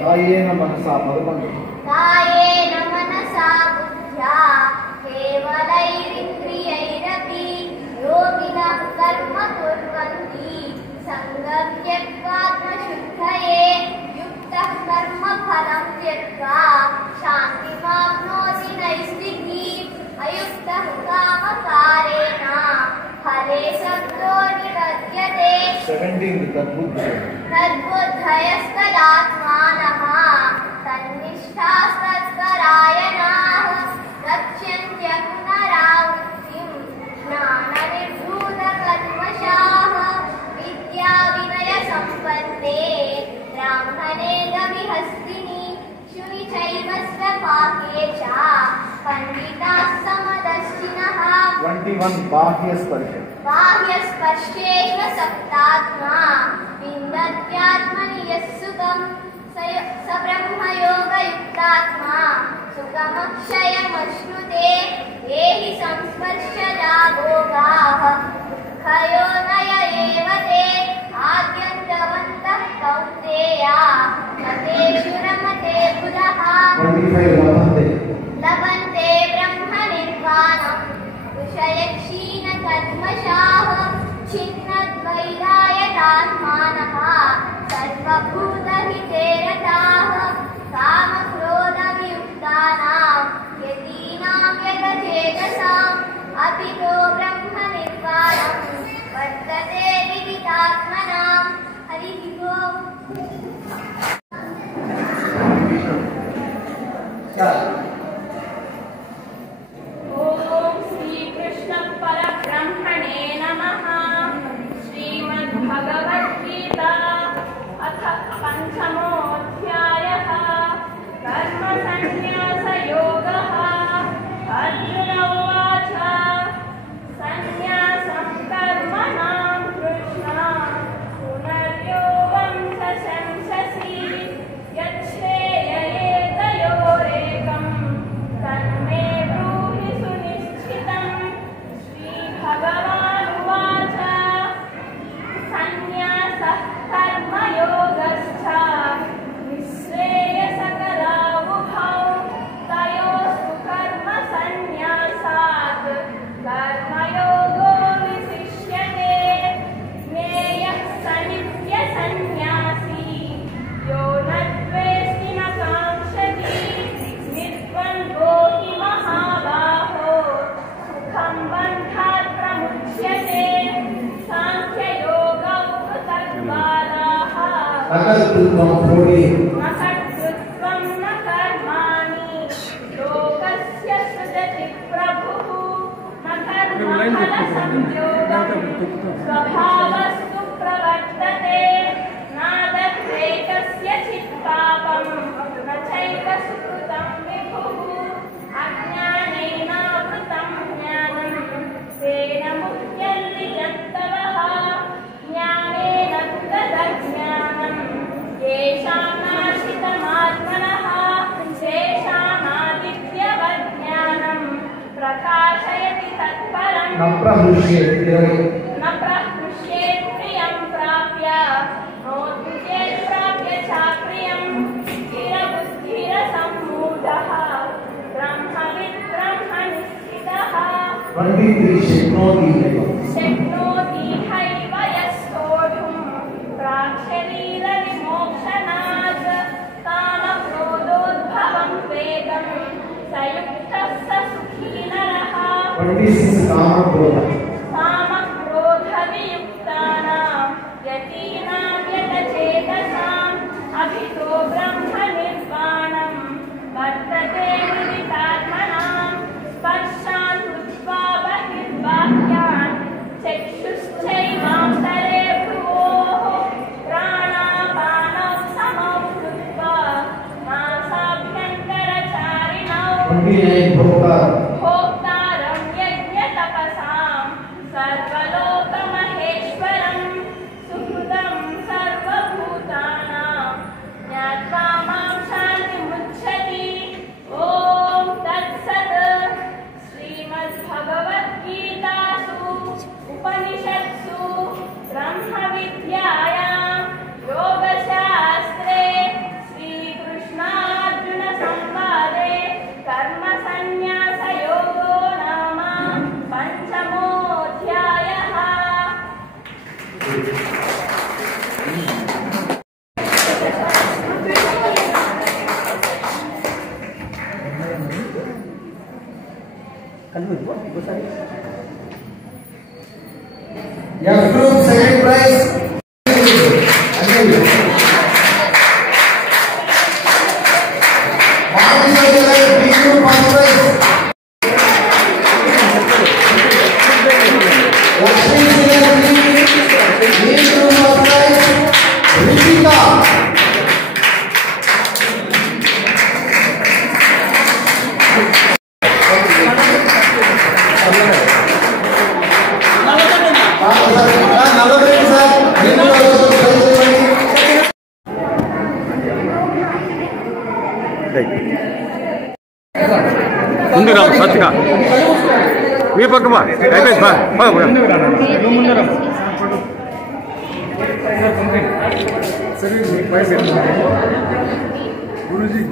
कायेन मनसा पदपंक्ति कायेन मनसा बुद्ध्या केवलैरिन्द्रियैरपि योगिनः कर्म कुर्वन्ति सङ्गं त्यक्त्वात्मशुद्धये युक्तः कर्मफलं त्यक्त्वा शान्तिमाप्नोति नैष्ठिकीम् अयुक्तः कामकारेण फले सक्तो निबध्यते 17 तद्बुद्धयस्तदात्मानः तन्निष्ठास्तत्परायणाः गच्छन्त्य पुनरावृत्तिं ज्ञाननिर्धूतकल्मषाः विद्याविनयसम्पन्ने ब्राह्मणे गविहस्तिनि शुनि चैव स्वपाके च पण्डिताः समदर्शिनः 21 बाह्यस्पर्श बाह्यस्पर्शेष्व सप्तात्मा विन्दत्यात्मनि यः सुखं स ब्रह्मयोगयुक्तात्मा सुखमक्षयमश्नुते ये हि संस्पर्शजा भोगाः दुःखयोनय एव ते आद्यन्तवन्तः कौन्तेय मतेषु रमते बुधः 25 लभन्ते ब्रह्मनिर्वाणम् ऋषयक्षीणकल्मषाः छिन्नद्वैरायतात्मानः सर्वभूतहिते रताः कामक्रोधवियुक्तानां यतीनां यतचेतसाम् अपितो ब्रह्मनिर्वाणं वर्तते विदितात्मनां हरिः ओम्। परब्रह्मणे नमः। श्रीमद्भगवद्गीता अथ पंचमोऽध्यायः कर्मसन्न्यासयोगः। अर्जुन उवाच सन्न्यासं कर्मणां कृष्ण पुनर्योगं च शंससि यच्छ्रेययेतयोरेकं तन्मे ब्रूहि सुनिश्चितम्। भगवानुवाच सन्न्यासः कर्मयोगश्च निःश्रेयसकरावुभौ तयोस्तु कर्मसन्न्यासात् कर्मयोगो विशिष्यते। ज्ञेयः स नित्यसन्न्यासी यो न द्वेष्टि न काङ्क्षति निर्द्वन्द्वो हि महाबाहो सुखं बन्धात् प्रमुच्यते। साङ्ख्ययोगौ कृतज्ञानाः अकर्तृत्वं न कर्माणि लोकस्य सृजति प्रभुः न कर्मफलसंयोगं स्वभावस्तु प्रवर्तते। नादत्ते कस्यचित् पापं न चैव सुकृतं विभुः अज्ञानेनावृतं ज्ञानं तेन मुह्यन्ति जन्तवः। ज्ञानेन तदज्ञानं येषां नाशितमात्मनः शेषामादित्यवज्ञानं प्रकाशयति तत्परम्। न प्रहृष्येत् प्रियं प्राप्य नोत्थिचेत् प्राप्य चाप्रियं। स्थिरबुद्धिरसम्मूढः ब्रह्मविद् ब्रह्मनिष्ठितः 23 शक्नोति हैव यस्तोढुं प्राक्शरीरविमोक्षणात् कामक्रोधोद्भवं वेगं स युक्तः स सुखी नरः। 26 कामक्रोधवियुक्तानां यतीनां यतचेतसाम् अभितो ब्रह्मनिर्वाणं वर्तते विदितात्मनां। स्पर्शान् कृत्वा बहिर्बाह्यान् चक्षुश्चैवान्तरे भ्रुवोः प्राणापानौ समौ कृत्वा नासाभ्यन्तरचारिणौ भोक्तारं यज्ञतपसां सर्वलोकमहेश्वरं सुहृदं सर्वभूतानां ज्ञात्वा मां शान्तिमुच्यति। ॐ तत्सत्। श्रीमद्भगवद्गीतासु उपनिषत्सु ब्रह्मविद्यायां योगशास्त्रे Shri F group second prize. B group first prize. Lakshmi B group first prize. Ritika. ముందు రా సత్తిగా మీ పక్క అయిపోయింది గురుజీ